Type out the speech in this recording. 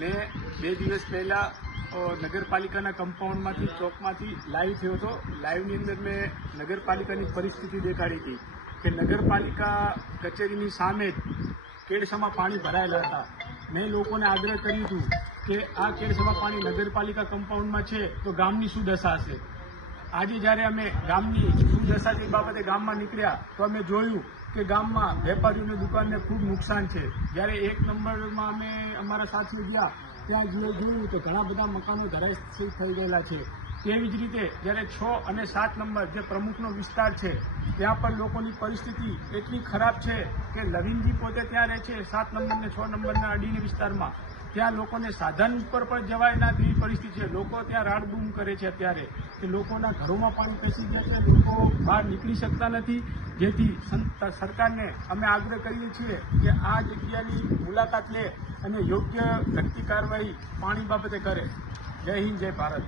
મેં બે દિવસ પહેલાં નગરપાલિકાના કમ્પાઉન્ડમાંથી, ચોકમાંથી લાઈવ થયો હતો. લાઈવની અંદર મેં નગરપાલિકાની પરિસ્થિતિ દેખાડી હતી કે નગરપાલિકા કચેરીની સામે જ કેડસામાં પાણી ભરાયેલા હતા. મેં લોકોને આગ્રહ કર્યું હતું કે આ કેડસામાં પાણી નગરપાલિકા કમ્પાઉન્ડમાં છે તો ગામની શું દશા હશે આજે જ્યારે અમે ગામની દુર્દશાની બાબતે ગામમાં નીકળ્યા, તો અમે જોયું કે ગામમાં વેપારીઓની દુકાનને ખૂબ નુકસાન છે. જ્યારે એક નંબરમાં અમે અમારા સાથે ગયા, ત્યાં જોયું તો ઘણા બધા મકાનો ધરાશયી થઈ ગયેલા છે. તેવી જ રીતે જ્યારે છ અને સાત નંબર જે પ્રમુખનો વિસ્તાર છે, ત્યાં પણ લોકોની પરિસ્થિતિ એટલી ખરાબ છે કે લવિનજી પોતે ત્યાં રહે છે સાત નંબર ને છ નંબરના અડીની વિસ્તારમાં. ત્યાં લોકોને સાધન ઉપર પણ જવાય ના તેવી પરિસ્થિતિ છે. લોકો ત્યાં રાડબૂમ કરે છે અત્યારે. કે લોકોના ઘરોમાં પાણી પેસી ગયા છે. લોકો બહાર નીકળી શકતા નથી. જેથી સરકારને અમે આગ્રહ કરીએ છીએ કે આ જગ્યાની મુલાકાત લે અને યોગ્ય ઘટતી કાર્યવાહી પાણી બાબતે કરે. જય હિન્દ, જય ભારત.